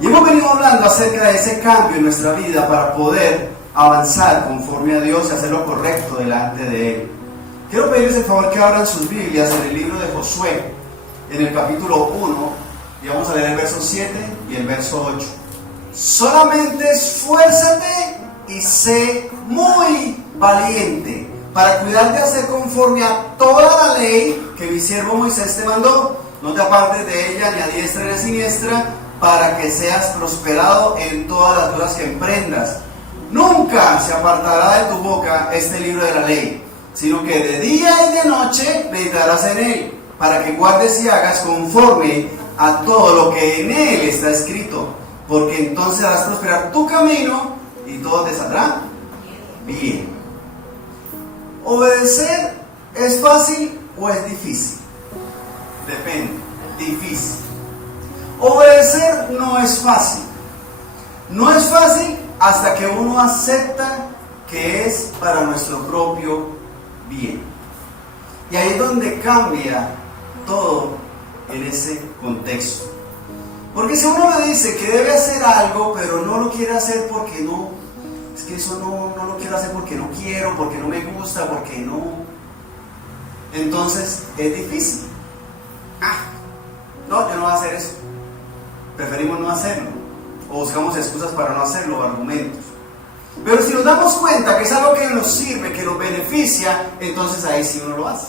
Y hemos venido hablando acerca de ese cambio en nuestra vida para poder avanzar conforme a Dios y hacer lo correcto delante de Él. Quiero pedirles el favor que abran sus Biblias en el libro de Josué, en el capítulo 1, y vamos a leer el verso 7 y el verso 8. Solamente esfuérzate y sé muy valiente para cuidar de hacer conforme a toda la ley que mi siervo Moisés te mandó. No te apartes de ella ni a diestra ni a siniestra, para que seas prosperado en todas las cosas que emprendas. Nunca se apartará de tu boca este libro de la ley, sino que de día y de noche meditarás en él, para que guardes y hagas conforme a todo lo que en él está escrito, porque entonces harás prosperar tu camino y todo te saldrá bien. ¿Obedecer es fácil o es difícil? Depende, difícil. Obedecer no es fácil. No es fácil hasta que uno acepta que es para nuestro propio bien. Y ahí es donde cambia todo en ese contexto. Porque si uno le dice que debe hacer algo, pero no lo quiere hacer porque no, es que eso no lo quiero hacer porque no quiero, porque no me gusta, porque no, entonces es difícil. No, yo no voy a hacer eso. Preferimos no hacerlo, o buscamos excusas para no hacerlo, o argumentos. Pero si nos damos cuenta que es algo que nos sirve, que nos beneficia, entonces ahí sí uno lo hace.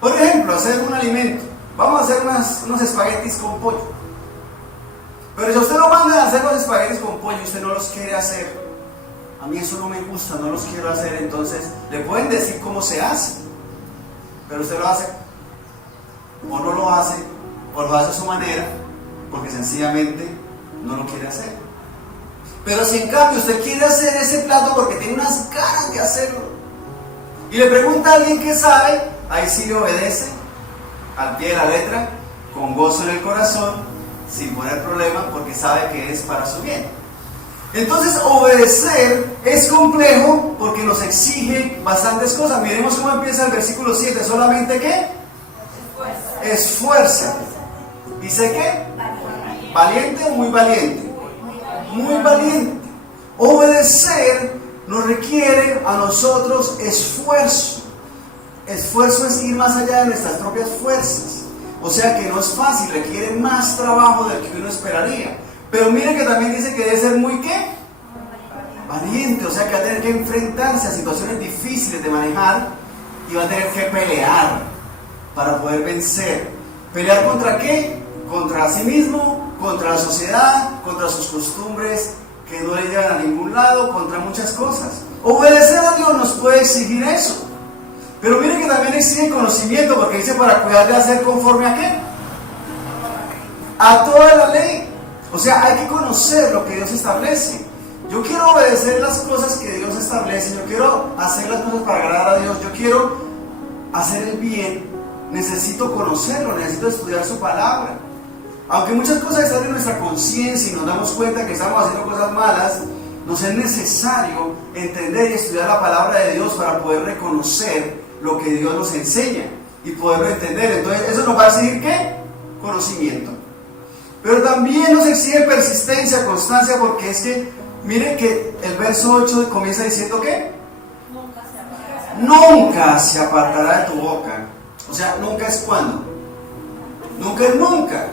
Por ejemplo, hacer un alimento. Vamos a hacer unos espaguetis con pollo. Pero si a usted lo manda a hacer los espaguetis con pollo y usted no los quiere hacer, a mí eso no me gusta, no los quiero hacer, entonces le pueden decir cómo se hace, pero usted lo hace, o no lo hace, o lo hace a su manera, porque sencillamente no lo quiere hacer. Pero si en cambio usted quiere hacer ese plato porque tiene unas ganas de hacerlo, y le pregunta a alguien que sabe, ahí sí le obedece al pie de la letra, con gozo en el corazón, sin poner problema, porque sabe que es para su bien. Entonces obedecer es complejo porque nos exige bastantes cosas. Miremos cómo empieza el versículo 7. Solamente ¿qué? Esfuérzate. ¿Dice qué? ¿Valiente o muy valiente? Muy valiente. Obedecer nos requiere a nosotros esfuerzo. Esfuerzo es ir más allá de nuestras propias fuerzas. O sea que no es fácil, requiere más trabajo del que uno esperaría. Pero mire que también dice que debe ser muy ¿qué? Valiente. O sea que va a tener que enfrentarse a situaciones difíciles de manejar y va a tener que pelear para poder vencer. ¿Pelear contra qué? Contra sí mismo, contra la sociedad, contra sus costumbres que no le llevan a ningún lado, contra muchas cosas. Obedecer a Dios nos puede exigir eso. Pero miren que también exige conocimiento, porque dice para cuidar de hacer conforme a ¿qué? A toda la ley. O sea, hay que conocer lo que Dios establece. Yo quiero obedecer las cosas que Dios establece, yo quiero hacer las cosas para agradar a Dios, yo quiero hacer el bien, necesito conocerlo, necesito estudiar su palabra. Aunque muchas cosas están en nuestra conciencia y nos damos cuenta que estamos haciendo cosas malas, nos es necesario entender y estudiar la palabra de Dios para poder reconocer lo que Dios nos enseña y poderlo entender. Entonces eso nos va a exigir ¿qué? Conocimiento. Pero también nos exige persistencia, constancia, porque es que miren que el verso 8 comienza diciendo ¿qué? Nunca se apartará de tu boca. O sea, nunca es cuando. Nunca es nunca.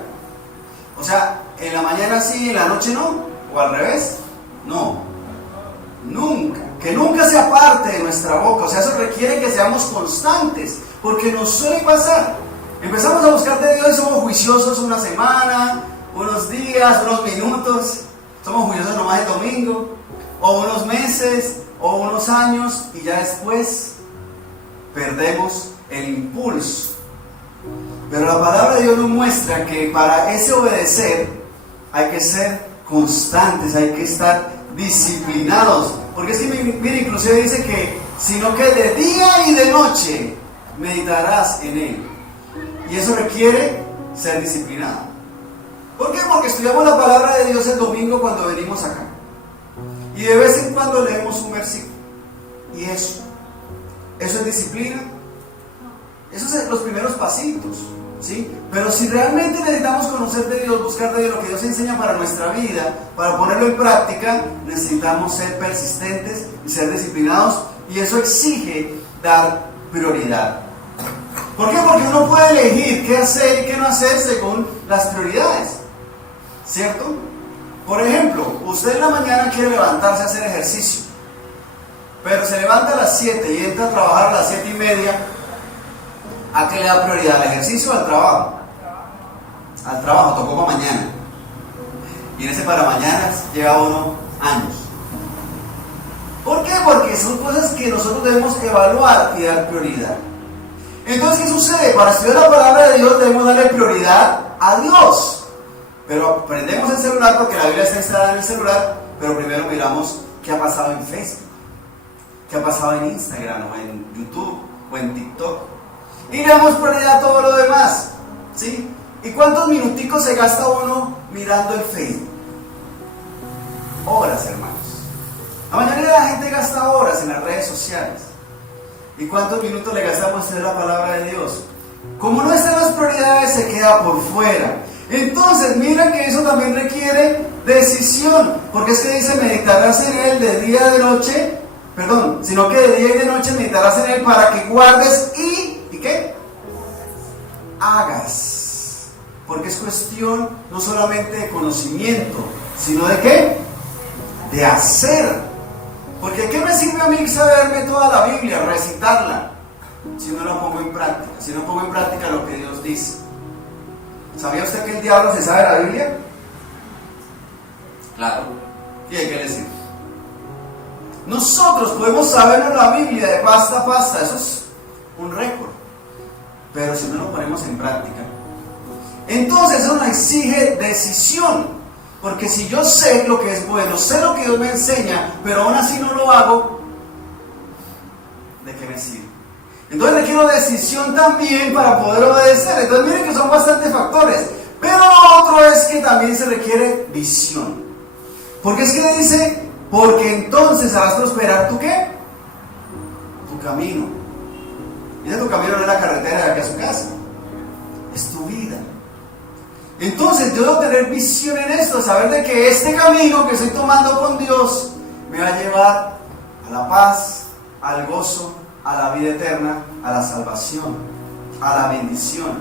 O sea, en la mañana sí, en la noche no. O al revés. No. Nunca. Que nunca se aparte de nuestra boca. O sea, eso requiere que seamos constantes. Porque nos suele pasar. Empezamos a buscar de Dios y somos juiciosos una semana, unos días, unos minutos. Somos juiciosos nomás el domingo. O unos meses, o unos años. Y ya después perdemos el impulso. Pero la palabra de Dios nos muestra que para ese obedecer hay que ser constantes, hay que estar disciplinados. Porque es que, mire, inclusive dice que, sino que de día y de noche meditarás en él. Y eso requiere ser disciplinado. ¿Por qué? Porque estudiamos la palabra de Dios el domingo cuando venimos acá. Y de vez en cuando leemos un versículo. Y eso es disciplina. Esos son los primeros pasitos. ¿sí? Pero si realmente necesitamos conocer de Dios, buscar de Dios lo que Dios enseña para nuestra vida, para ponerlo en práctica, necesitamos ser persistentes y ser disciplinados, y eso exige dar prioridad. ¿Por qué? Porque uno puede elegir qué hacer y qué no hacer según las prioridades, ¿cierto? Por ejemplo, usted en la mañana quiere levantarse a hacer ejercicio, pero se levanta a las 7 y entra a trabajar a las 7:30. ¿A qué le da prioridad? ¿Al ejercicio o al trabajo? Al trabajo, tocó para mañana. Y en ese para mañana lleva uno años. ¿Por qué? Porque son cosas que nosotros debemos evaluar y dar prioridad. Entonces, ¿qué sucede? Para estudiar la palabra de Dios debemos darle prioridad a Dios. Pero prendemos el celular porque la Biblia está instalada en el celular, pero primero miramos qué ha pasado en Facebook, qué ha pasado en Instagram, o en YouTube, o en TikTok. Y le damos prioridad a todo lo demás, ¿sí? ¿Y cuántos minuticos se gasta uno mirando el Facebook? Horas, hermanos. La mayoría de la gente gasta horas en las redes sociales. ¿Y cuántos minutos le gastamos a estudiar la palabra de Dios? Como no están las prioridades, se queda por fuera. Entonces, mira que eso también requiere decisión, porque es que dice: meditarás en él de día y de noche, sino que de día y de noche meditarás en él para que guardes ¿y qué? Hagas. Porque es cuestión no solamente de conocimiento, sino de ¿qué? De hacer. Porque ¿qué me sirve a mí saberme toda la Biblia, recitarla, si no la pongo en práctica? Si no pongo en práctica lo que Dios dice. ¿Sabía usted que el diablo se sabe la Biblia? Claro. ¿Y de qué le sirve? Nosotros podemos sabernos la Biblia de pasta a pasta, eso es un récord. Pero si no lo ponemos en práctica, entonces eso nos exige decisión. Porque si yo sé lo que es bueno, sé lo que Dios me enseña, pero aún así no lo hago, ¿de qué me sirve? Entonces requiero decisión también para poder obedecer. Entonces miren que son bastantes factores. Pero lo otro es que también se requiere visión. Porque es que dice: porque entonces harás prosperar ¿tu qué? Tu camino. Y tu camino no es la carretera de aquí a su casa, es tu vida. Entonces yo debo tener visión en esto, saber de que este camino que estoy tomando con Dios me va a llevar a la paz, al gozo, a la vida eterna, a la salvación, a la bendición.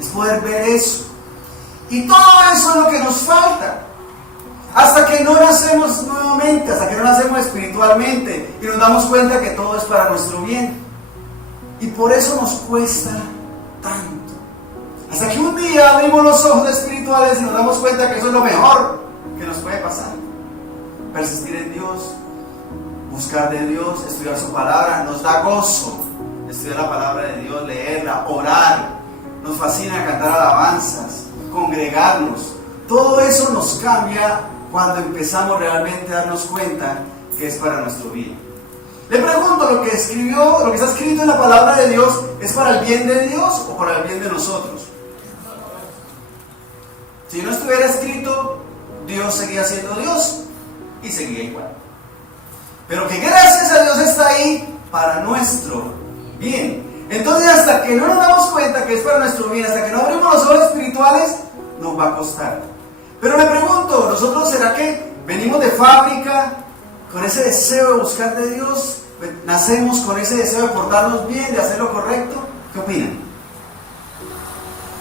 Es poder ver eso. Y todo eso es lo que nos falta. Hasta que no nacemos nuevamente, hasta que no nacemos espiritualmente y nos damos cuenta que todo es para nuestro bien. Y por eso nos cuesta tanto. Hasta que un día abrimos los ojos espirituales y nos damos cuenta que eso es lo mejor que nos puede pasar. Persistir en Dios, buscar de Dios, estudiar su palabra, nos da gozo. Estudiar la palabra de Dios, leerla, orar. Nos fascina cantar alabanzas, congregarnos. Todo eso nos cambia cuando empezamos realmente a darnos cuenta que es para nuestro bien. Le pregunto, ¿lo que está escrito en la palabra de Dios es para el bien de Dios o para el bien de nosotros? Si no estuviera escrito, Dios seguía siendo Dios y seguía igual. Pero que gracias a Dios está ahí para nuestro bien. Entonces, hasta que no nos damos cuenta que es para nuestro bien, hasta que no abrimos los ojos espirituales, nos va a costar. Pero le pregunto, ¿nosotros será que venimos de fábrica con ese deseo de buscar de Dios? ¿Nacemos con ese deseo de portarnos bien, de hacer lo correcto? ¿Qué opinan?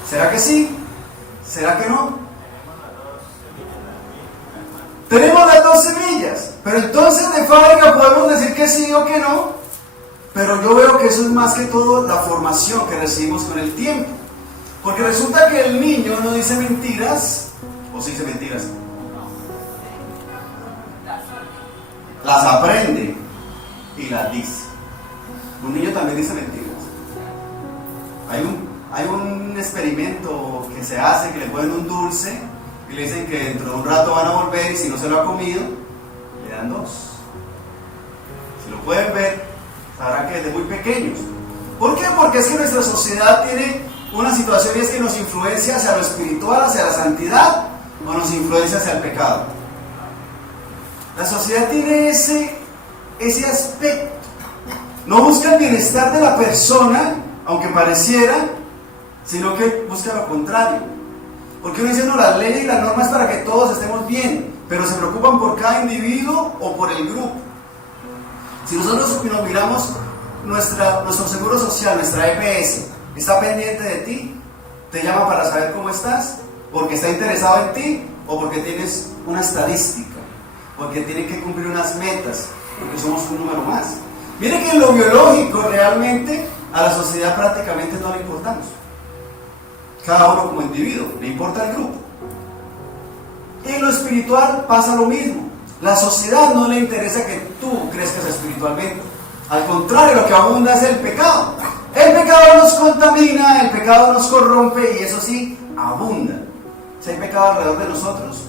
¿Será que sí? ¿Será que no? Tenemos las dos semillas, pero entonces de fábrica podemos decir que sí o que no. Pero yo veo que eso es más que todo la formación que recibimos con el tiempo. Porque resulta que el niño no dice mentiras, o sí dice mentiras. Las aprende y las dice. Un niño también dice mentiras. Hay un experimento que se hace, que le ponen un dulce y le dicen que dentro de un rato van a volver y si no se lo ha comido, le dan 2. Si lo pueden ver, sabrán que desde muy pequeños. ¿Por qué? Porque es que nuestra sociedad tiene una situación y es que nos influencia hacia lo espiritual, hacia la santidad, o nos influencia hacia el pecado. La sociedad tiene ese aspecto. No busca el bienestar de la persona, aunque pareciera, sino que busca lo contrario. Porque uno dice, no, las leyes y las normas es para que todos estemos bien, pero se preocupan por cada individuo o por el grupo. Si nosotros nos miramos nuestro seguro social, nuestra EPS, está pendiente de ti, te llama para saber cómo estás, porque está interesado en ti o porque tienes una estadística, porque tiene que cumplir unas metas, porque somos un número más. Mire que en lo biológico realmente a la sociedad prácticamente no le importamos. Cada uno como individuo, le importa el grupo. En lo espiritual pasa lo mismo. La sociedad no le interesa que tú crezcas espiritualmente. Al contrario, lo que abunda es el pecado. El pecado nos contamina, el pecado nos corrompe y eso sí, abunda. Si hay pecado alrededor de nosotros,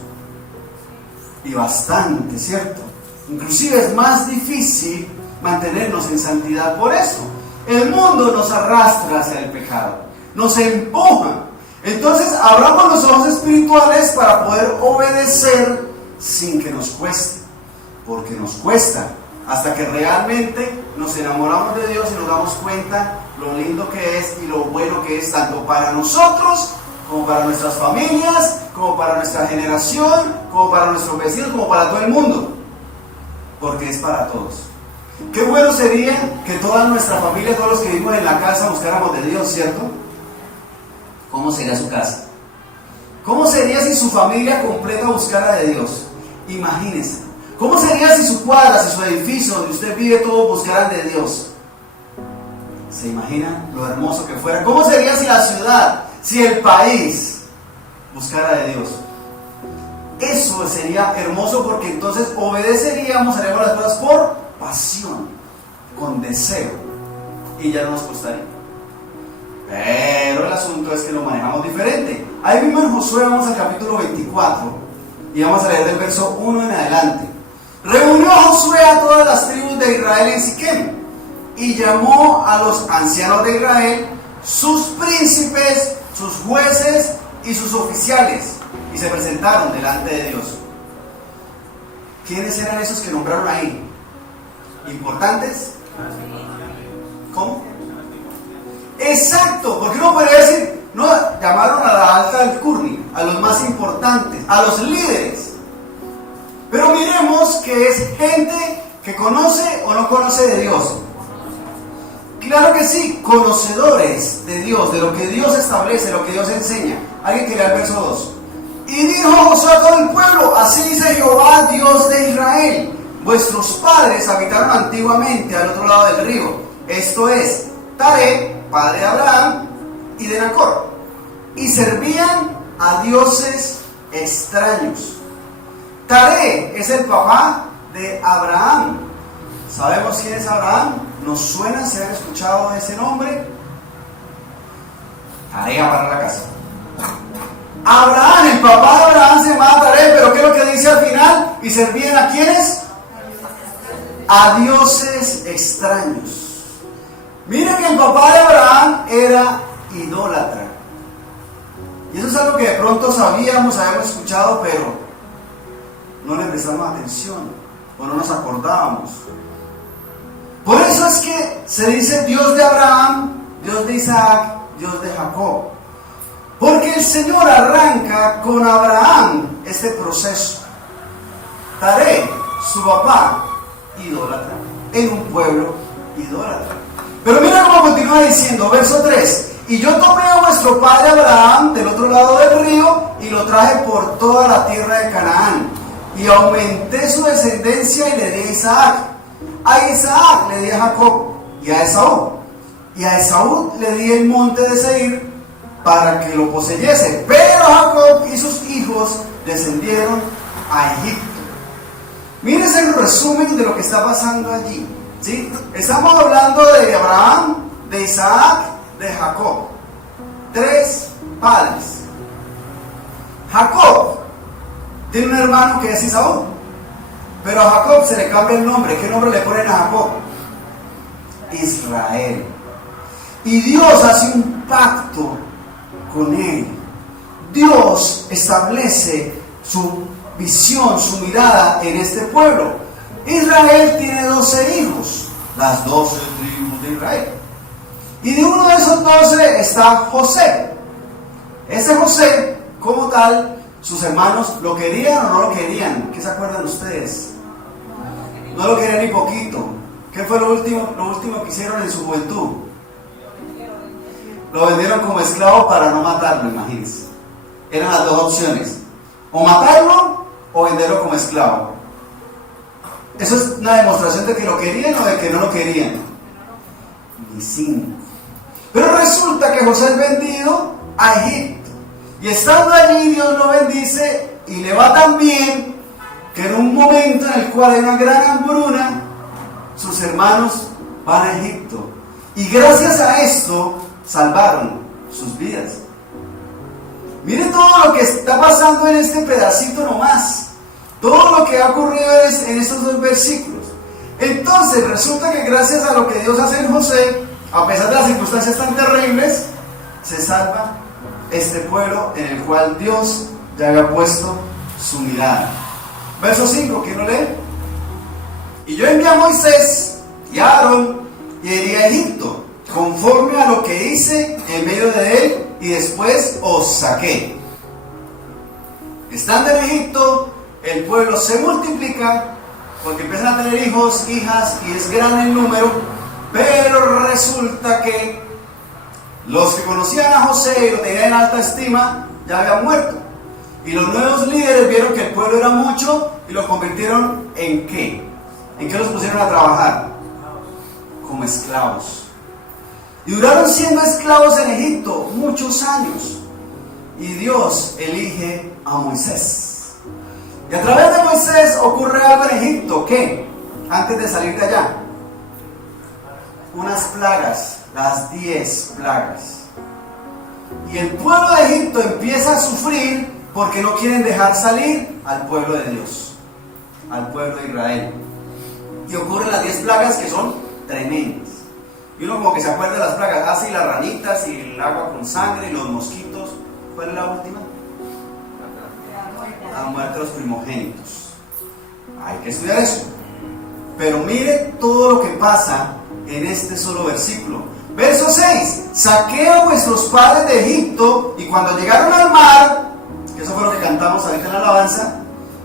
y bastante, ¿cierto? Inclusive es más difícil mantenernos en santidad por eso. El mundo nos arrastra hacia el pecado, nos empuja. Entonces abramos los ojos espirituales para poder obedecer sin que nos cueste, porque nos cuesta hasta que realmente nos enamoramos de Dios y nos damos cuenta lo lindo que es y lo bueno que es tanto para nosotros como para nuestras familias, como para nuestra generación, como para nuestros vecinos, como para todo el mundo, porque es para todos. Qué bueno sería que toda nuestra familia, todos los que vivimos en la casa, buscáramos de Dios, ¿cierto? ¿Cómo sería su casa? ¿Cómo sería si su familia completa buscara de Dios? Imagínense. ¿Cómo sería si su cuadra, si su edificio donde usted vive, todos buscaran de Dios? ¿Se imaginan lo hermoso que fuera? ¿Cómo sería si la ciudad, si el país buscara de Dios? Eso sería hermoso porque entonces obedeceríamos, haríamos las cosas por pasión, con deseo, y ya no nos costaría. Pero el asunto es que lo manejamos diferente. Ahí mismo en Josué vamos al capítulo 24 y vamos a leer del verso 1 en adelante. Reunió Josué a todas las tribus de Israel en Siquem y llamó a los ancianos de Israel, sus príncipes, sus jueces y sus oficiales, y se presentaron delante de Dios. ¿Quiénes eran esos que nombraron ahí? ¿Importantes? ¿Cómo? Exacto, porque uno podría decir, no, llamaron a la alta alcurnia, a los más importantes, a los líderes. Pero miremos que es gente que conoce o no conoce de Dios. Claro que sí, conocedores de Dios, de lo que Dios establece, lo que Dios enseña. Alguien que lea el verso 2. Y dijo Josué a todo el pueblo, así dice Jehová, Dios de Israel: vuestros padres habitaron antiguamente al otro lado del río, esto es, Taré, padre de Abraham y de Nacor, y servían a dioses extraños. Taré es el papá de Abraham. ¿Sabemos quién es Abraham? ¿Nos suena si han escuchado ese nombre? Tarea para la casa. Abraham, el papá de Abraham se llamaba Taré, pero ¿qué es lo que dice al final? ¿Y servían a quiénes? A dioses extraños. Miren que el papá de Abraham era idólatra. Y eso es algo que de pronto sabíamos, habíamos escuchado, pero no le prestamos atención o no nos acordábamos. Por eso es que se dice Dios de Abraham, Dios de Isaac, Dios de Jacob. Porque el Señor arranca con Abraham este proceso. Taré, su papá, idólatra, en un pueblo idólatra. Pero mira cómo continúa diciendo, verso 3. Y yo tomé a vuestro padre Abraham del otro lado del río y lo traje por toda la tierra de Canaán. Y aumenté su descendencia y le di a Isaac. A Isaac le di a Jacob y a Esaú. Y a Esaú le di el monte de Seir para que lo poseyese. Pero Jacob y sus hijos descendieron a Egipto. Mírense el resumen de lo que está pasando allí. ¿Sí? Estamos hablando de Abraham, de Isaac, de Jacob. 3 padres. Jacob tiene un hermano que es Esaú, pero a Jacob se le cambia el nombre. ¿Qué nombre le ponen a Jacob? Israel. Y Dios hace un pacto con él. Dios establece su visión, su mirada en este pueblo. Israel tiene 12 hijos, las 12 tribus de Israel. Y de uno de esos 12 está José. Ese José, como tal, sus hermanos lo querían o no lo querían. ¿Qué se acuerdan ustedes? No lo querían ni poquito. ¿Qué fue lo último que hicieron en su juventud? Lo vendieron como esclavo para no matarlo, imagínense. Eran las dos opciones: o matarlo o venderlo como esclavo. Eso es una demostración de que lo querían o de que no lo querían. Ni cinco. Pero resulta que José es vendido a Egipto. Y estando allí, Dios lo bendice y le va tan bien que en un momento en el cual hay una gran hambruna, sus hermanos van a Egipto. Y gracias a esto, salvaron sus vidas. Miren todo lo que está pasando en este pedacito nomás. Todo lo que ha ocurrido en estos dos versículos. Entonces resulta que gracias a lo que Dios hace en José, a pesar de las circunstancias tan terribles, se salva este pueblo en el cual Dios ya había puesto su mirada. Verso 5, ¿quién lo lee? Y yo envié a Moisés y a Aarón y iría a Egipto, conforme a lo que hice en medio de él, y después os saqué. Estando en Egipto, el pueblo se multiplica, porque empiezan a tener hijos, hijas, y es grande el número, pero resulta que los que conocían a José y lo tenían en alta estima, ya habían muerto. Y los nuevos líderes vieron que el pueblo era mucho y lo convirtieron ¿en qué? ¿En qué los pusieron a trabajar? Como esclavos. Y duraron siendo esclavos en Egipto muchos años. Y Dios elige a Moisés. Y a través de Moisés ocurre algo en Egipto. ¿Qué? Antes de salir de allá. Unas plagas, las 10 plagas. Y el pueblo de Egipto empieza a sufrir porque no quieren dejar salir al pueblo de Dios, al pueblo de Israel. Y ocurren las 10 plagas que son tremendas. Y uno como que se acuerda de las plagas, así las ranitas y el agua con sangre y los mosquitos. ¿Cuál es la última? Han muerto los primogénitos. Hay que estudiar eso. Pero mire todo lo que pasa en este solo versículo. Verso 6: saqué a vuestros padres de Egipto, y cuando llegaron al mar, que eso fue lo que cantamos ahorita en la alabanza,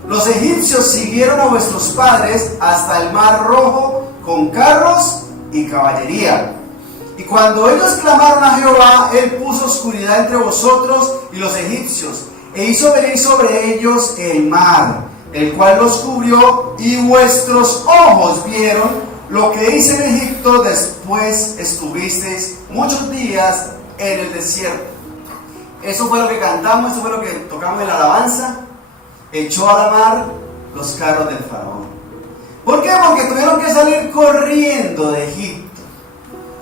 los egipcios siguieron a vuestros padres hasta el mar Rojo con carros y caballería. Y cuando ellos clamaron a Jehová, él puso oscuridad entre vosotros y los egipcios, e hizo venir sobre ellos el mar, el cual los cubrió, y vuestros ojos vieron lo que hice en Egipto. Después estuvisteis muchos días en el desierto. Eso fue lo que cantamos, eso fue lo que tocamos en la alabanza. Echó a la mar los carros del faraón. ¿Por qué? Porque tuvieron que salir corriendo de Egipto.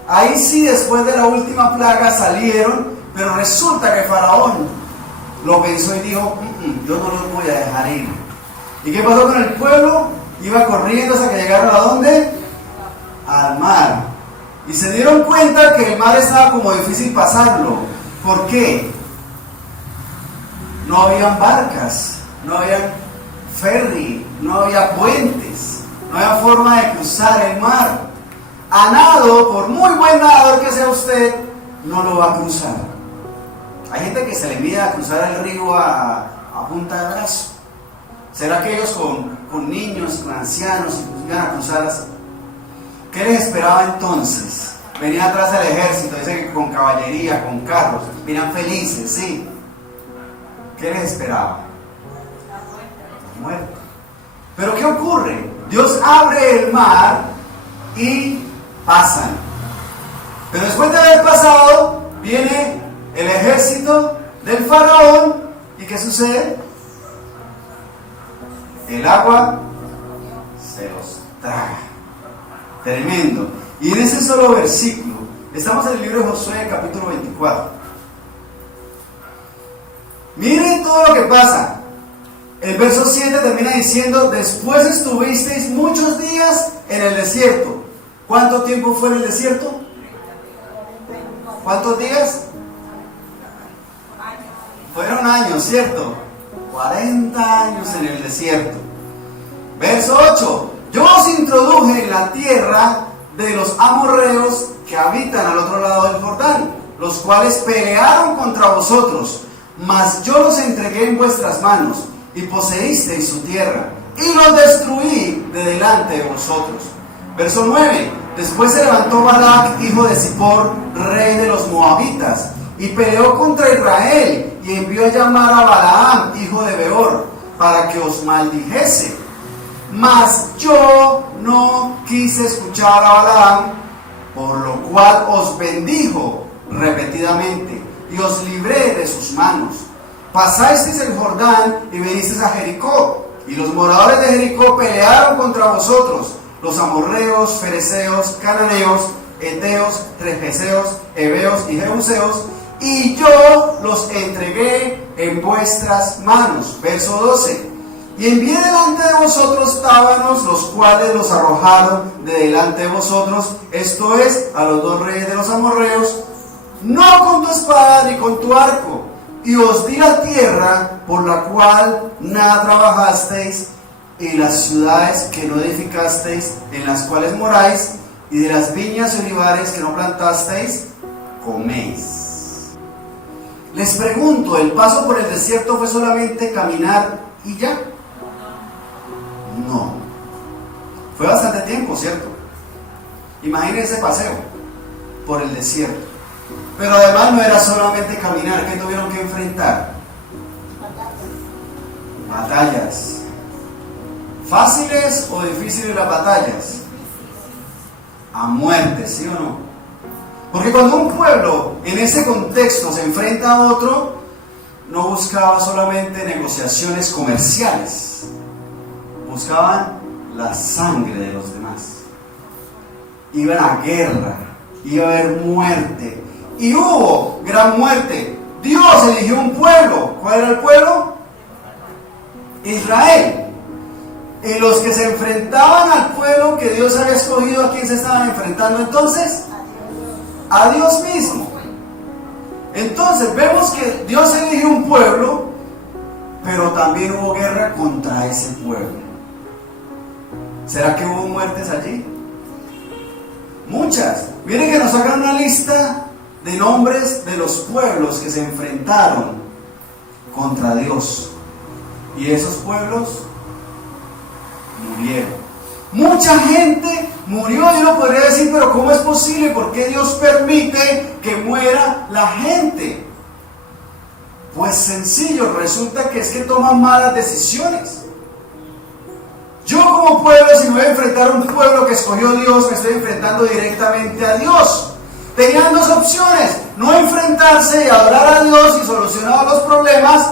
Ahí sí, después de la última plaga salieron, pero resulta que faraón lo pensó y dijo: yo no los voy a dejar ir. ¿Y qué pasó con el pueblo? Iba corriendo hasta que llegaron ¿a dónde? Al mar. Y se dieron cuenta que el mar estaba como difícil pasarlo. ¿Por qué? No habían barcas, no había ferry, no había puentes, no había forma de cruzar el mar. A nado, por muy buen nadador que sea usted, no lo va a cruzar. Hay gente que se le mide a cruzar el río a punta de brazo. ¿Será que ellos con niños, con ancianos, iban a cruzar así? ¿Qué les esperaba entonces? Venían atrás del ejército, dicen que con caballería, con carros, venían felices, sí. ¿Qué les esperaba? La muerte. Pero ¿qué ocurre? Dios abre el mar y pasan. Pero después de haber pasado, viene el ejército del faraón. ¿Y qué sucede? El agua se los traga. Tremendo. Y en ese solo versículo, estamos en el libro de Josué, capítulo 24. Miren todo lo que pasa. El verso 7 termina diciendo: después estuvisteis muchos días en el desierto. ¿Cuánto tiempo fue en el desierto? ¿Cuántos días? Fueron años, ¿cierto? 40 años en el desierto. Verso 8: yo os introduje en la tierra de los amorreos que habitan al otro lado del Jordán, los cuales pelearon contra vosotros, mas yo los entregué en vuestras manos, y poseísteis su tierra, y los destruí de delante de vosotros. Verso 9. Después se levantó Balac, hijo de Zippor, rey de los moabitas, y peleó contra Israel, y envió a llamar a Balaam, hijo de Beor, para que os maldijese. Mas yo no quise escuchar a Balaam, por lo cual os bendijo repetidamente, y os libré de sus manos. Pasasteis el Jordán y venisteis a Jericó, y los moradores de Jericó pelearon contra vosotros, los amorreos, fereceos, cananeos, eteos, regeseos, heveos y jebuseos, y yo los entregué en vuestras manos. Verso 12. Y envié delante de vosotros tábanos, los cuales los arrojaron de delante de vosotros, esto es, a los 2 reyes de los amorreos, no con tu espada ni con tu arco, y os di la tierra por la cual nada trabajasteis, y las ciudades que no edificasteis, en las cuales moráis, y de las viñas y olivares que no plantasteis, coméis. Les pregunto, ¿el paso por el desierto fue solamente caminar y ya? No. Fue bastante tiempo, ¿cierto? Imagínense ese paseo por el desierto. Pero además no era solamente caminar, ¿qué tuvieron que enfrentar? Batallas. ¿Fáciles o difíciles las batallas? A muerte, ¿sí o no? Porque cuando un pueblo en ese contexto se enfrenta a otro, no buscaba solamente negociaciones comerciales, buscaban la sangre de los demás. Iban a guerra, iba a haber muerte, y hubo gran muerte. Dios eligió un pueblo. ¿Cuál era el pueblo? Israel. Y los que se enfrentaban al pueblo que Dios había escogido, ¿a quién se estaban enfrentando entonces? A Dios mismo. Entonces vemos que Dios eligió un pueblo, pero también hubo guerra contra ese pueblo. ¿Será que hubo muertes allí? Muchas. Miren que nos hagan una lista de nombres de los pueblos que se enfrentaron contra Dios. Y esos pueblos murieron. Mucha gente murió, y uno podría decir, pero ¿cómo es posible? ¿Por qué Dios permite que muera la gente? Pues sencillo, resulta que es que toman malas decisiones. Yo como pueblo, si me voy a enfrentar a un pueblo que escogió Dios, me estoy enfrentando directamente a Dios. Tenían dos opciones: no enfrentarse y adorar a Dios y solucionar los problemas,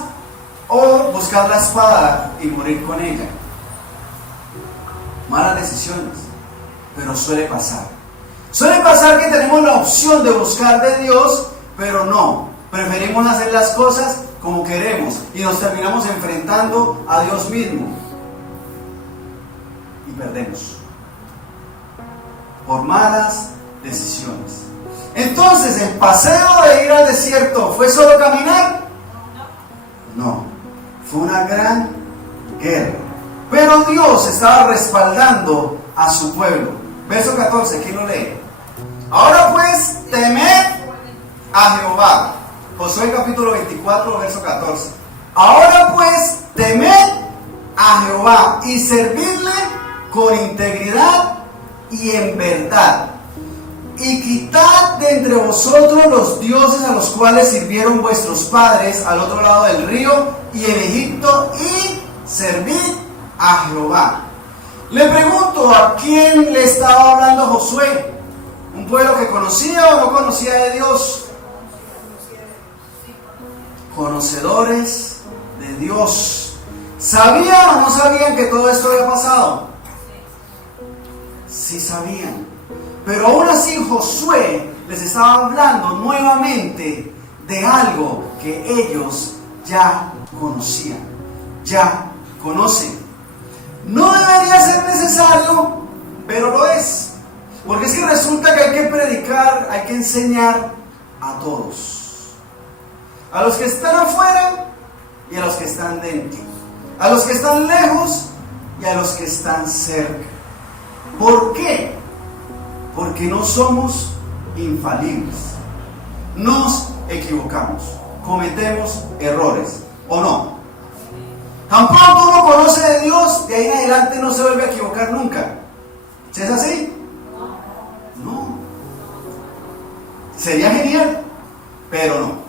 o buscar la espada y morir con ella. Malas decisiones, pero suele pasar. Suele pasar que tenemos la opción de buscar de Dios, pero no, preferimos hacer las cosas como queremos y nos terminamos enfrentando a Dios mismo y perdemos por malas decisiones. Entonces, ¿el paseo de ir al desierto fue solo caminar? No, fue una gran guerra. Pero Dios estaba respaldando a su pueblo. Verso 14, ¿quién lo lee? Ahora pues, temed a Jehová. Josué capítulo 24, verso 14. Ahora pues, temed a Jehová y servidle con integridad y en verdad. Y quitad de entre vosotros los dioses a los cuales sirvieron vuestros padres al otro lado del río y en Egipto, y servid a Jehová. Le pregunto, ¿a quién le estaba hablando Josué? ¿Un pueblo que conocía o no conocía de Dios? Conocedores de Dios. ¿Sabían o no sabían que todo esto había pasado? Sí sabían. Pero aún así Josué les estaba hablando nuevamente de algo que ellos ya conocían, ya conocen. No debería ser necesario, pero lo es. Porque es que resulta que hay que predicar, hay que enseñar a todos. A los que están afuera y a los que están dentro. A los que están lejos y a los que están cerca. ¿Por qué? Porque no somos infalibles. Nos equivocamos, cometemos errores, ¿o no? Tan pronto uno conoce de Dios, de ahí en adelante no se vuelve a equivocar nunca. ¿Sí es así? No. Sería genial, pero no.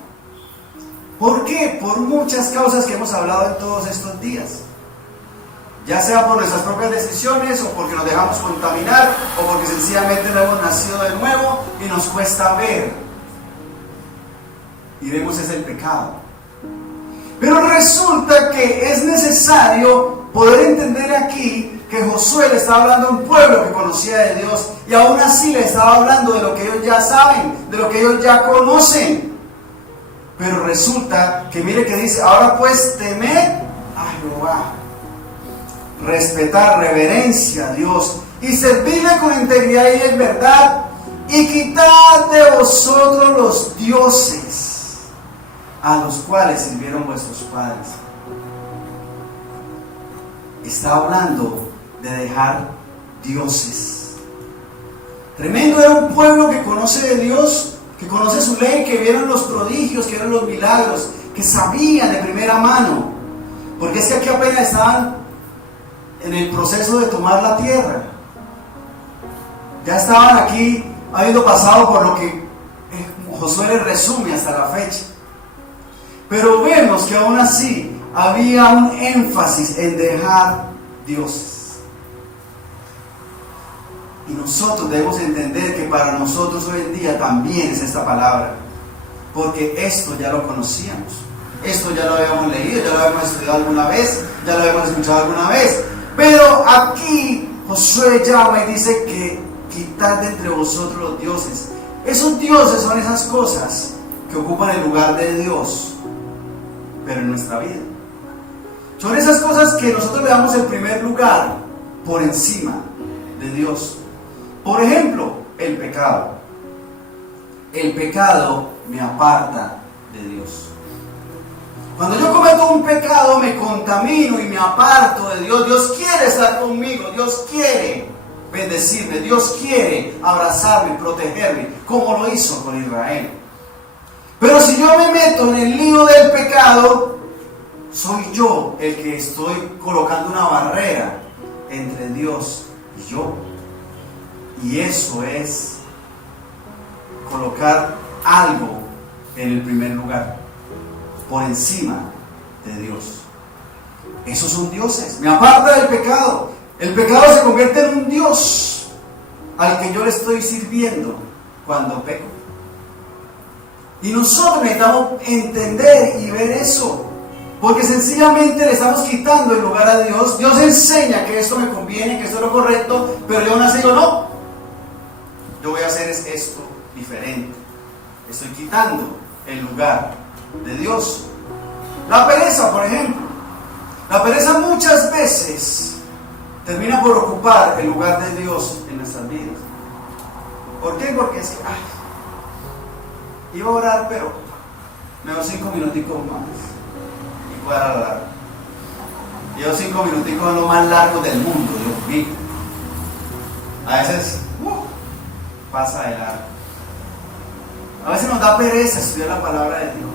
¿Por qué? Por muchas causas que hemos hablado en todos estos días. Ya sea por nuestras propias decisiones, o porque nos dejamos contaminar, o porque sencillamente no hemos nacido de nuevo y nos cuesta ver. Y vemos es el pecado. Pero resulta que es necesario poder entender aquí que Josué le estaba hablando a un pueblo que conocía de Dios, y aún así le estaba hablando de lo que ellos ya saben, de lo que ellos ya conocen. Pero resulta que mire que dice: ahora pues temed a Jehová, respetar, reverencia a Dios, y servirle con integridad y en verdad, y quitad de vosotros los dioses a los cuales sirvieron vuestros padres. Está hablando de dejar dioses. Tremendo era un pueblo que conoce de Dios, que conoce su ley, que vieron los prodigios, que vieron los milagros, que sabían de primera mano. Porque es que aquí apenas estaban en el proceso de tomar la tierra. Ya estaban aquí habiendo pasado por lo que Josué les resume hasta la fecha. Pero vemos que aún así había un énfasis en dejar dioses. Y nosotros debemos entender que para nosotros hoy en día también es esta palabra. Porque esto ya lo conocíamos. Esto ya lo habíamos leído, ya lo habíamos estudiado alguna vez, ya lo habíamos escuchado alguna vez. Pero aquí Josué llama y dice que quitad de entre vosotros los dioses. Esos dioses son esas cosas que ocupan el lugar de Dios, pero en nuestra vida. Son esas cosas que nosotros le damos el primer lugar por encima de Dios. Por ejemplo, el pecado. El pecado me aparta de Dios. Cuando yo cometo un pecado, me contamino y me aparto de Dios. Dios quiere estar conmigo, Dios quiere bendecirme, Dios quiere abrazarme, protegerme, como lo hizo con Israel. Pero si yo me meto en el lío del pecado, soy yo el que estoy colocando una barrera entre Dios y yo. Y eso es colocar algo en el primer lugar, por encima de Dios. Esos son dioses. Me aparta del pecado. El pecado se convierte en un Dios al que yo le estoy sirviendo cuando peco. Y nosotros necesitamos entender y ver eso, porque sencillamente le estamos quitando el lugar a Dios. Dios enseña que esto me conviene, que esto es lo correcto, pero yo aún así digo: no, yo voy a hacer esto diferente. Estoy quitando el lugar de Dios. La pereza, por ejemplo. La pereza muchas veces termina por ocupar el lugar de Dios en nuestras vidas. ¿Por qué? Porque es que iba a orar, pero mejor 5 minuticos más y puedo orar. Llevo 5 minuticos son lo más largo del mundo, Dios mío. A veces pasa de largo. A veces nos da pereza estudiar la palabra de Dios.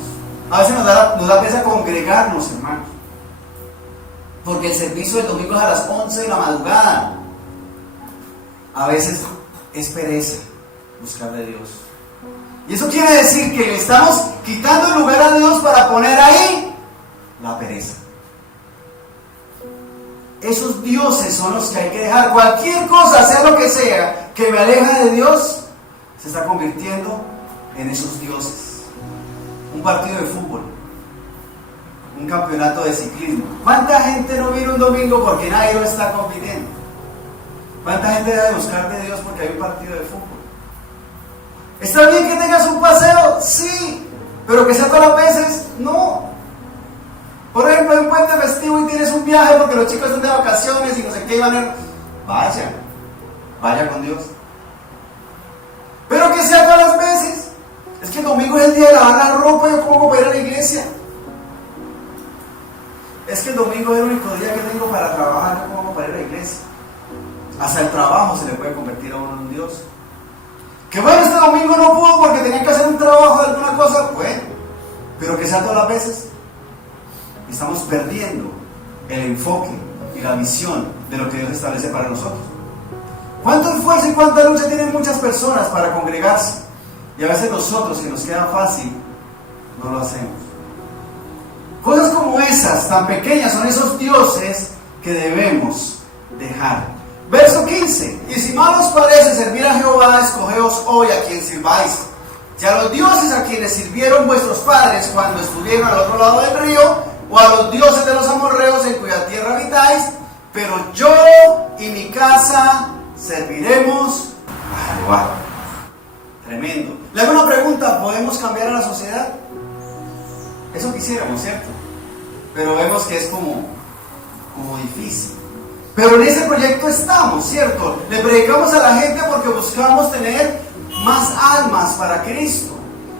A veces nos da pereza congregarnos, hermanos. Porque el servicio del domingo es a las 11 de la madrugada. A veces es pereza buscar de Dios. Y eso quiere decir que le estamos quitando el lugar a Dios para poner ahí la pereza. Esos dioses son los que hay que dejar. Cualquier cosa, sea lo que sea, que me aleja de Dios, se está convirtiendo en esos dioses. Un partido de fútbol, un campeonato de ciclismo. ¿Cuánta gente no viene un domingo porque nadie lo está compitiendo? ¿Cuánta gente debe buscar de Dios porque hay un partido de fútbol? ¿Está bien que tengas un paseo? Sí, pero que sea todas las veces, no. Por ejemplo, hay un puente festivo y tienes un viaje porque los chicos están de vacaciones y no sé qué, vaya con Dios. Pero que sea todas las veces. Es que el domingo es el día de lavar la ropa, yo cómo voy a ir a la iglesia. Es que el domingo es el único día que tengo para trabajar, yo cómo voy a ir a la iglesia. Hasta el trabajo se le puede convertir a uno en un Dios. Que bueno, este domingo no pudo porque tenía que hacer un trabajo de alguna cosa, bueno, pero que sea todas las veces. Estamos perdiendo el enfoque y la visión de lo que Dios establece para nosotros. ¿Cuánto esfuerzo y cuánta lucha tienen muchas personas para congregarse? Y a veces nosotros, que nos queda fácil, no lo hacemos. Cosas como esas, tan pequeñas, son esos dioses que debemos dejar. Verso 15. Y si mal os parece servir a Jehová, escogeos hoy a quien sirváis. Y a los dioses a quienes sirvieron vuestros padres cuando estuvieron al otro lado del río, o a los dioses de los amorreos en cuya tierra habitáis, pero yo y mi casa serviremos a Jehová. Tremendo. Le hago una pregunta: ¿podemos cambiar a la sociedad? Eso quisiéramos, ¿cierto? Pero vemos que es como difícil. Pero en ese proyecto estamos, ¿cierto? Le predicamos a la gente porque buscamos tener más almas para Cristo.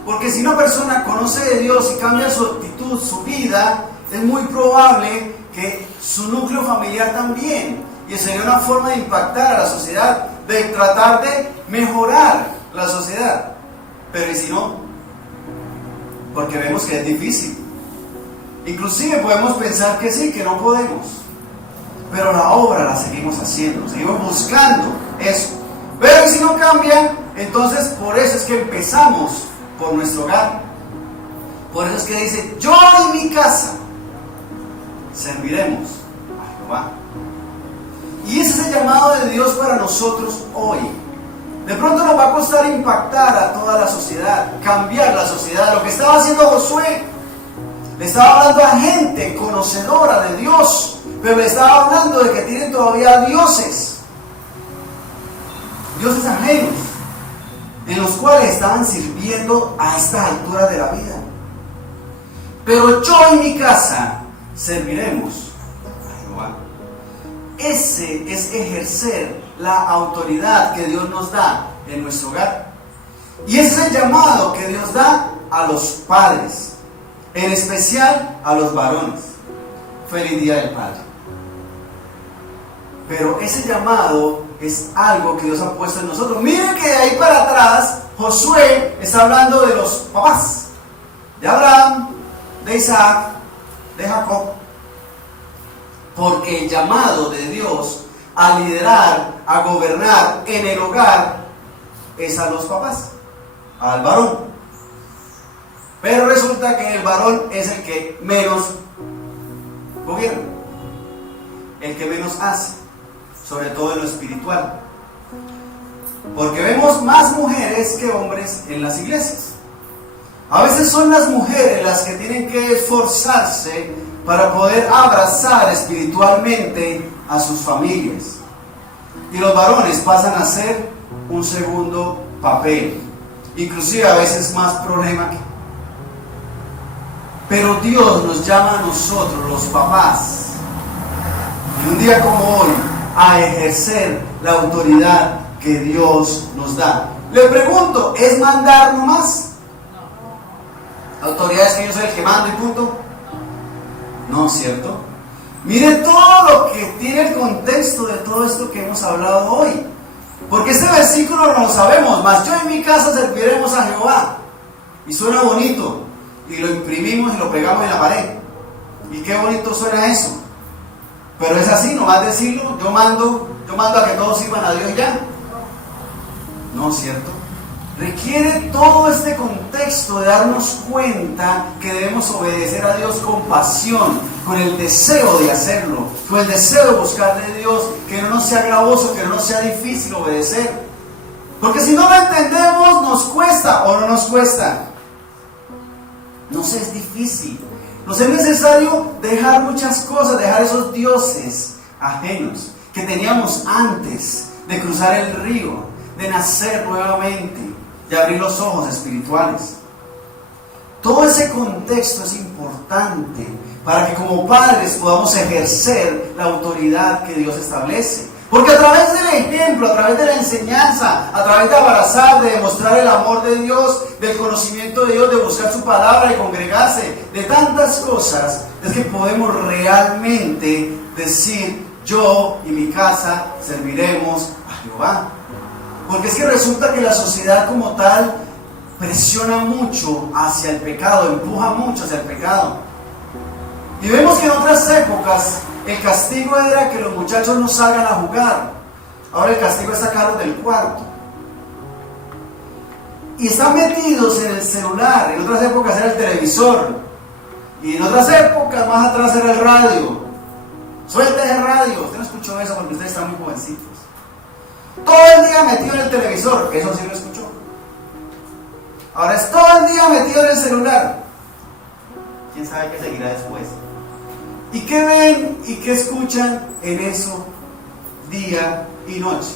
Porque si una persona conoce de Dios y cambia su actitud, su vida, es muy probable que su núcleo familiar también. Y sería una forma de impactar a la sociedad, de tratar de mejorar la sociedad. Pero ¿y si no? Porque vemos que es difícil. Inclusive podemos pensar que sí, que no podemos. Pero la obra la seguimos haciendo, seguimos buscando eso. Pero si no cambia, entonces por eso es que empezamos por nuestro hogar. Por eso es que dice: yo y mi casa serviremos a Jehová. Y ese es el llamado de Dios para nosotros hoy. De pronto nos va a costar impactar a toda la sociedad, cambiar la sociedad. Lo que estaba haciendo Josué, le estaba hablando a gente conocedora de Dios, pero le estaba hablando de que tienen todavía dioses ajenos, en los cuales estaban sirviendo a esta altura de la vida. Pero yo y mi casa serviremos a Jehová. Ese es ejercer la autoridad que Dios nos da en nuestro hogar. Y ese es el llamado que Dios da a los padres, en especial a los varones. Feliz Día del Padre. Pero ese llamado es algo que Dios ha puesto en nosotros. Miren que de ahí para atrás Josué está hablando de los papás, de Abraham, de Isaac, de Jacob. Porque el llamado de Dios a liderar, a gobernar en el hogar es a los papás, al varón. Pero resulta que el varón es el que menos gobierna, el que menos hace, sobre todo en lo espiritual. Porque vemos más mujeres que hombres en las iglesias. A veces son las mujeres las que tienen que esforzarse para poder abrazar espiritualmente a sus familias. Y los varones pasan a ser un segundo papel. Inclusive a veces más problema que... Pero Dios nos llama a nosotros, los papás, en un día como hoy, a ejercer la autoridad que Dios nos da. Le pregunto, ¿es mandar nomás? ¿Autoridad es que yo soy el que mando y punto? No, ¿cierto? Mire todo lo que tiene el contexto de todo esto que hemos hablado hoy. Porque este versículo no lo sabemos, mas yo en mi casa serviremos a Jehová. Y suena bonito. Y lo imprimimos y lo pegamos en la pared. Y qué bonito suena eso. Pero es así, nomás decirlo, yo mando a que todos sirvan a Dios ya. No, ¿cierto? Requiere todo este contexto de darnos cuenta que debemos obedecer a Dios con pasión, con el deseo de hacerlo, con el deseo de buscar de Dios, que no nos sea gravoso, que no nos sea difícil obedecer. Porque si no lo entendemos, nos cuesta o no nos cuesta. Nos es difícil. Nos es necesario dejar muchas cosas, dejar esos dioses ajenos que teníamos antes de cruzar el río, de nacer nuevamente, de abrir los ojos espirituales. Todo ese contexto es importante para que como padres podamos ejercer la autoridad que Dios establece. Porque a través del ejemplo, a través de la enseñanza, a través de abrazar, de demostrar el amor de Dios, del conocimiento de Dios, de buscar su palabra y congregarse, de tantas cosas, es que podemos realmente decir: yo y mi casa serviremos a Jehová. Porque es que resulta que la sociedad como tal presiona mucho hacia el pecado, empuja mucho hacia el pecado. Y vemos que en otras épocas el castigo era que los muchachos no salgan a jugar. Ahora el castigo es sacarlos del cuarto. Y están metidos en el celular. En otras épocas era el televisor. Y en otras épocas, más atrás, era el radio. Suelta el radio. Usted no escuchó eso porque ustedes están muy jovencitos. Todo el día metido en el televisor. Eso sí lo escuchó. Ahora es todo el día metido en el celular. ¿Quién sabe qué seguirá después? ¿Y qué ven y qué escuchan en eso día y noche?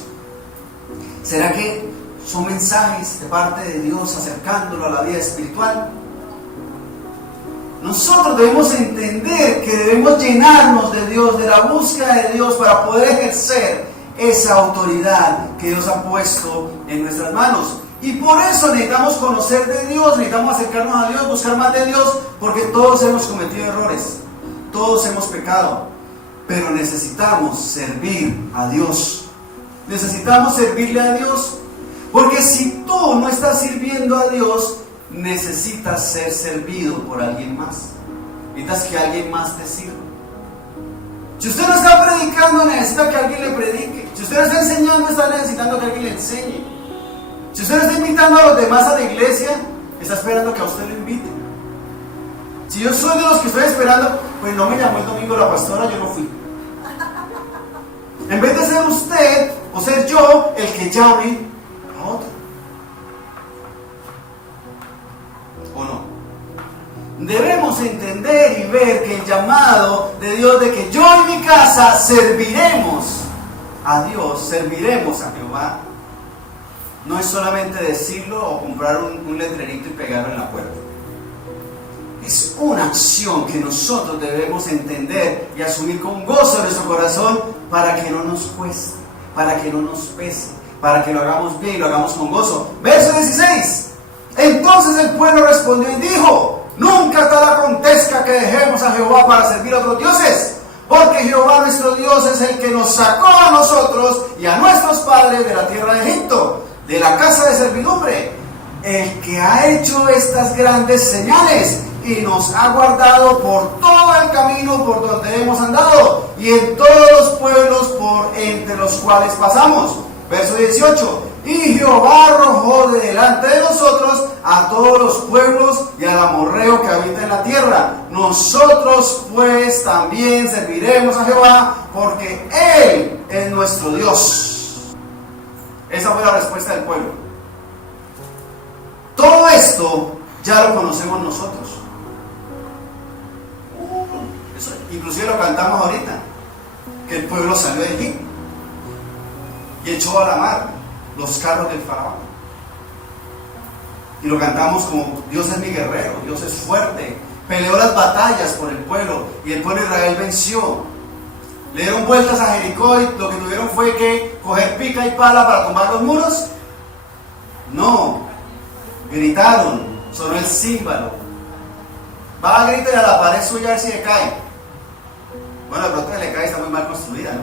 ¿Será que son mensajes de parte de Dios acercándolo a la vida espiritual? Nosotros debemos entender que debemos llenarnos de Dios, de la búsqueda de Dios para poder ejercer esa autoridad que Dios ha puesto en nuestras manos. Y por eso necesitamos conocer de Dios, necesitamos acercarnos a Dios, buscar más de Dios, porque todos hemos cometido errores, todos hemos pecado, pero necesitamos servir a Dios. Necesitamos servirle a Dios, porque si tú no estás sirviendo a Dios, necesitas ser servido por alguien más. Necesitas que alguien más te sirva. Si usted no está predicando, necesita que alguien le predique. Si usted no está enseñando, está necesitando que alguien le enseñe. Si usted no está invitando a los demás a la iglesia, está esperando que a usted lo invite. Si yo soy de los que estoy esperando, pues no me llamó el domingo la pastora, yo no fui. En vez de ser usted o ser yo el que llame a otro. ¿O no? Debemos entender y ver que el llamado de Dios de que yo y mi casa serviremos a Dios, serviremos a Jehová, no es solamente decirlo o comprar un letrerito y pegarlo en la puerta. Es una acción que nosotros debemos entender y asumir con gozo en nuestro corazón para que no nos cueste, para que no nos pese, para que lo hagamos bien y lo hagamos con gozo. Verso 16. Entonces el pueblo respondió y dijo: nunca tal acontezca que dejemos a Jehová para servir a otros dioses, porque Jehová nuestro Dios es el que nos sacó a nosotros y a nuestros padres de la tierra de Egipto, de la casa de servidumbre, el que ha hecho estas grandes señales y nos ha guardado por todo el camino por donde hemos andado y en todos los pueblos por entre los cuales pasamos. Verso 18. Y Jehová arrojó de delante de nosotros a todos los pueblos y al amorreo que habita en la tierra. Nosotros pues también serviremos a Jehová, porque Él es nuestro Dios. Esa fue la respuesta del pueblo. Todo esto ya lo conocemos nosotros. Eso, inclusive lo cantamos ahorita, que el pueblo salió de Egipto y echó a la mar los carros del faraón. Y lo cantamos como: Dios es mi guerrero, Dios es fuerte, peleó las batallas por el pueblo y el pueblo de Israel venció. Le dieron vueltas a Jericó y lo que tuvieron fue que coger pica y pala para tumbar los muros. No, gritaron, sonó el címbalo. Va a gritar a la pared suya a ver si le cae. Bueno, de pronto que le cae, está muy mal construida, ¿no?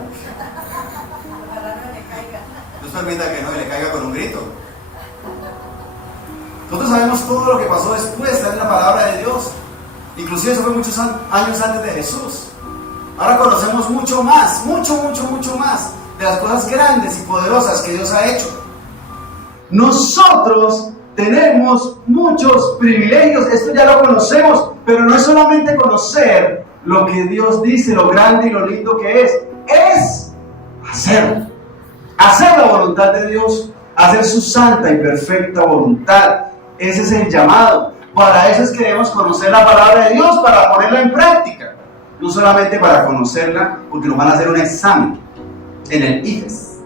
Dios permita que no le caiga con un grito. Nosotros sabemos todo lo que pasó después, está en la palabra de Dios. Inclusive eso fue muchos años antes de Jesús. Ahora conocemos mucho más, mucho más de las cosas grandes y poderosas que Dios ha hecho. Nosotros tenemos muchos privilegios, esto ya lo conocemos, pero no es solamente conocer lo que Dios dice, lo grande y lo lindo que es hacerlo. Hacer la voluntad de Dios, hacer su santa y perfecta voluntad. Ese es el llamado. Para eso es que debemos conocer la palabra de Dios, para ponerla en práctica. No solamente para conocerla, porque nos van a hacer un examen en el IFES.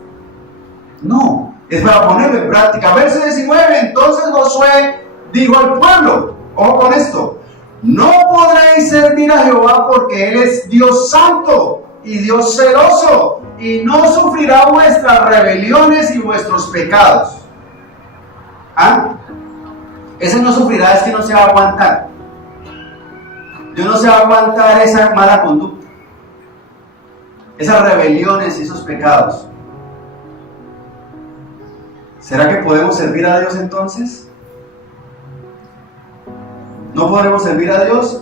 No, es para ponerlo en práctica. Verso 19. Entonces Josué dijo al pueblo, ojo con esto: no podréis servir a Jehová, porque Él es Dios santo y Dios celoso, y no sufrirá vuestras rebeliones y vuestros pecados. ¿Ah? Ese no sufrirá, es que no se va a aguantar. Dios no se va a aguantar esa mala conducta, esas rebeliones y esos pecados. ¿Será que podemos servir a Dios entonces? ¿No podremos servir a Dios?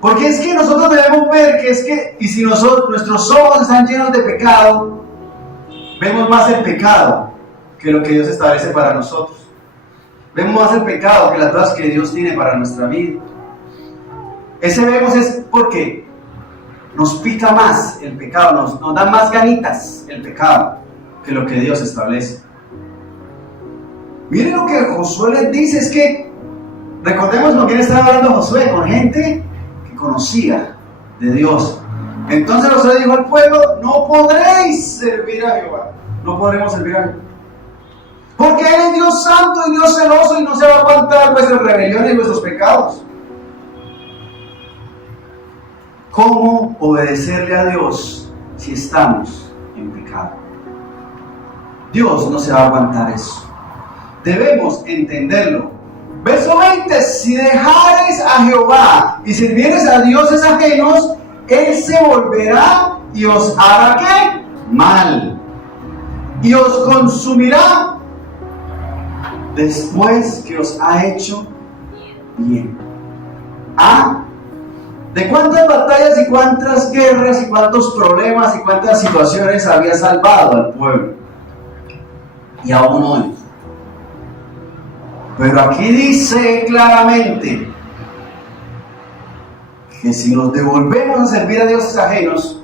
Porque es que nosotros debemos ver que es que, y si nuestros ojos están llenos de pecado, vemos más el pecado que lo que Dios establece para nosotros. Vemos más el pecado que las cosas que Dios tiene para nuestra vida. Ese vemos es porque nos pica más el pecado, nos da más ganitas el pecado que lo que Dios establece. Miren lo que Josué les dice, es que recordemos con quién estaba hablando Josué, con gente que conocía de Dios. Entonces Josué dijo al pueblo: no podréis servir a Jehová, no podremos servir a Jehová, porque Él es Dios santo y Dios celoso y no se va a aguantar vuestras rebeliones y vuestros pecados. ¿Cómo obedecerle a Dios si estamos en pecado? Dios no se va a aguantar eso. Debemos entenderlo. Verso 20: si dejareis a Jehová y sirviereis a dioses ajenos, Él se volverá y os hará ¿qué? Mal. Y os consumirá después que os ha hecho bien. ¿Ah? ¿De cuántas batallas y cuántas guerras y cuántos problemas y cuántas situaciones había salvado al pueblo? Y aún hoy. Pero aquí dice claramente que si nos devolvemos a servir a dioses ajenos,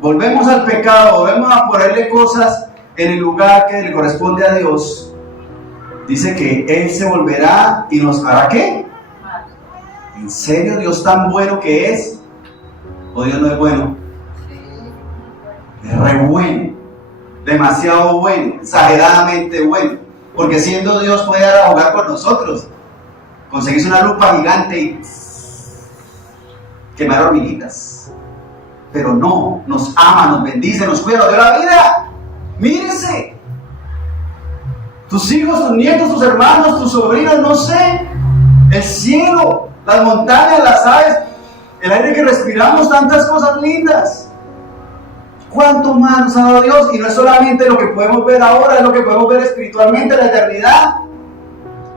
volvemos al pecado, volvemos a ponerle cosas en el lugar que le corresponde a Dios, dice que Él se volverá y nos hará ¿qué? ¿En serio Dios tan bueno que es? ¿O Dios no es bueno? Es re bueno, demasiado bueno, exageradamente bueno. Porque siendo Dios puede dar a jugar con nosotros. Conseguirse una lupa gigante y quemar hormiguitas. Pero no, nos ama, nos bendice, nos cuida, nos dio la vida. Mírense. Tus hijos, tus nietos, tus hermanos, tus sobrinos, no sé. El cielo, las montañas, las aves, el aire que respiramos, tantas cosas lindas. ¿Cuánto más nos ha dado Dios? Y no es solamente lo que podemos ver ahora, es lo que podemos ver espiritualmente en la eternidad.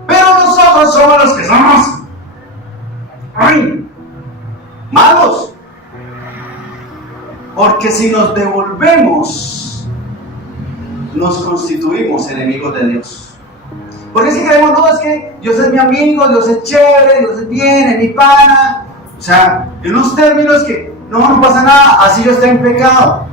Pero nosotros somos los que somos malos. Porque si nos devolvemos, nos constituimos enemigos de Dios. Porque si creemos, no, es que Dios es mi amigo, Dios es chévere, Dios es bien, es mi pana. O sea, en unos términos que no pasa nada, así yo estoy en pecado.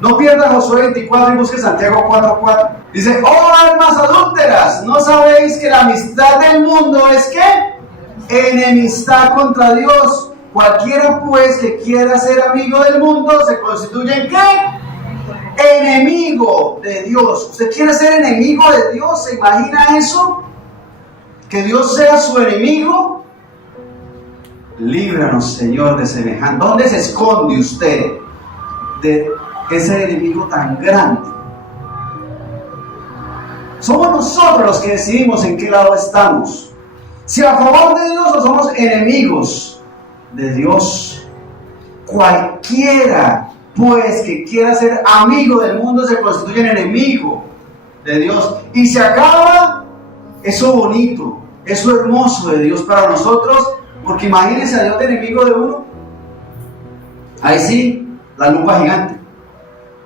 No pierda Josué 24 y busque Santiago 4:4. Dice: oh almas adúlteras, ¿no sabéis que la amistad del mundo es qué? Enemistad contra Dios. Cualquiera pues que quiera ser amigo del mundo se constituye en ¿qué? Enemigo de Dios. ¿Usted quiere ser enemigo de Dios? ¿Se imagina eso? ¿Que Dios sea su enemigo? Líbranos, Señor, de semejante. ¿Dónde se esconde usted de ese enemigo tan grande? Somos nosotros los que decidimos en qué lado estamos. Si a favor de Dios o somos enemigos de Dios. Cualquiera pues que quiera ser amigo del mundo se constituye en enemigo de Dios. Y se acaba eso bonito, eso hermoso de Dios para nosotros. Porque imagínense a Dios de enemigo de uno. Ahí sí, la lupa gigante.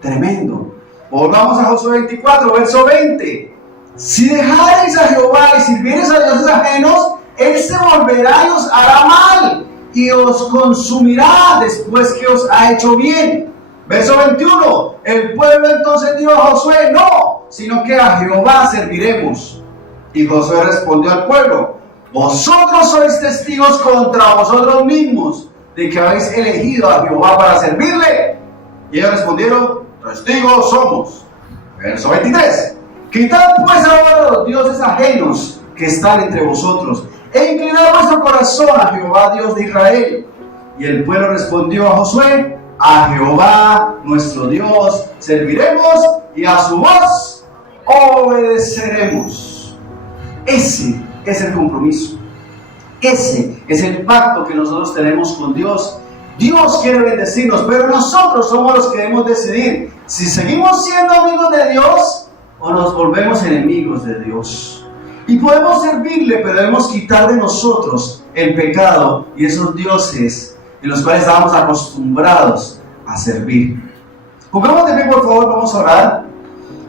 Tremendo. Volvamos a Josué 24, verso 20. Si dejareis a Jehová y sirviereis a dioses ajenos, Él se volverá y os hará mal, y os consumirá después que os ha hecho bien. Verso 21. El pueblo entonces dijo a Josué: no, sino que a Jehová serviremos. Y Josué respondió al pueblo: vosotros sois testigos contra vosotros mismos de que habéis elegido a Jehová para servirle. Y ellos respondieron: testigos somos. Verso 23. Quitad pues ahora los dioses ajenos que están entre vosotros, e inclinad vuestro corazón a Jehová Dios de Israel. Y el pueblo respondió a Josué: a Jehová nuestro Dios serviremos, y a su voz obedeceremos. Ese es el compromiso. Ese es el pacto que nosotros tenemos con Dios. Dios quiere bendecirnos, pero nosotros somos los que debemos decidir si seguimos siendo amigos de Dios o o nos volvemos enemigos de Dios. Y podemos servirle, pero debemos quitar de nosotros el pecado y esos dioses en los cuales estábamos acostumbrados a servir. Pongamos de pie, por favor, vamos a orar.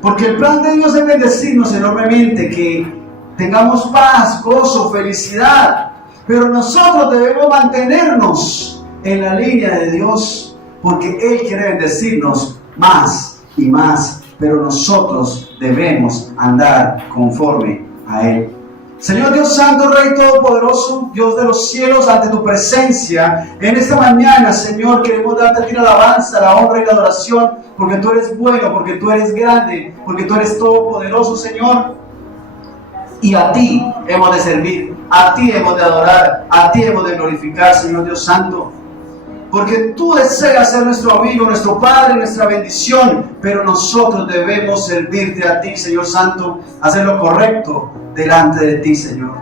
Porque el plan de Dios es bendecirnos enormemente, que tengamos paz, gozo, felicidad. Pero nosotros debemos mantenernos en la línea de Dios, porque Él quiere bendecirnos más y más. Pero nosotros debemos andar conforme a Él. Señor Dios Santo, Rey Todopoderoso, Dios de los cielos, ante tu presencia, en esta mañana, Señor, queremos darte a ti la alabanza, la honra y la adoración, porque tú eres bueno, porque tú eres grande, porque tú eres todopoderoso, Señor. Y a ti hemos de servir, a ti hemos de adorar, a ti hemos de glorificar, Señor Dios Santo. Porque tú deseas ser nuestro amigo, nuestro Padre, nuestra bendición, pero nosotros debemos servirte a ti, Señor Santo, hacer lo correcto delante de ti, Señor.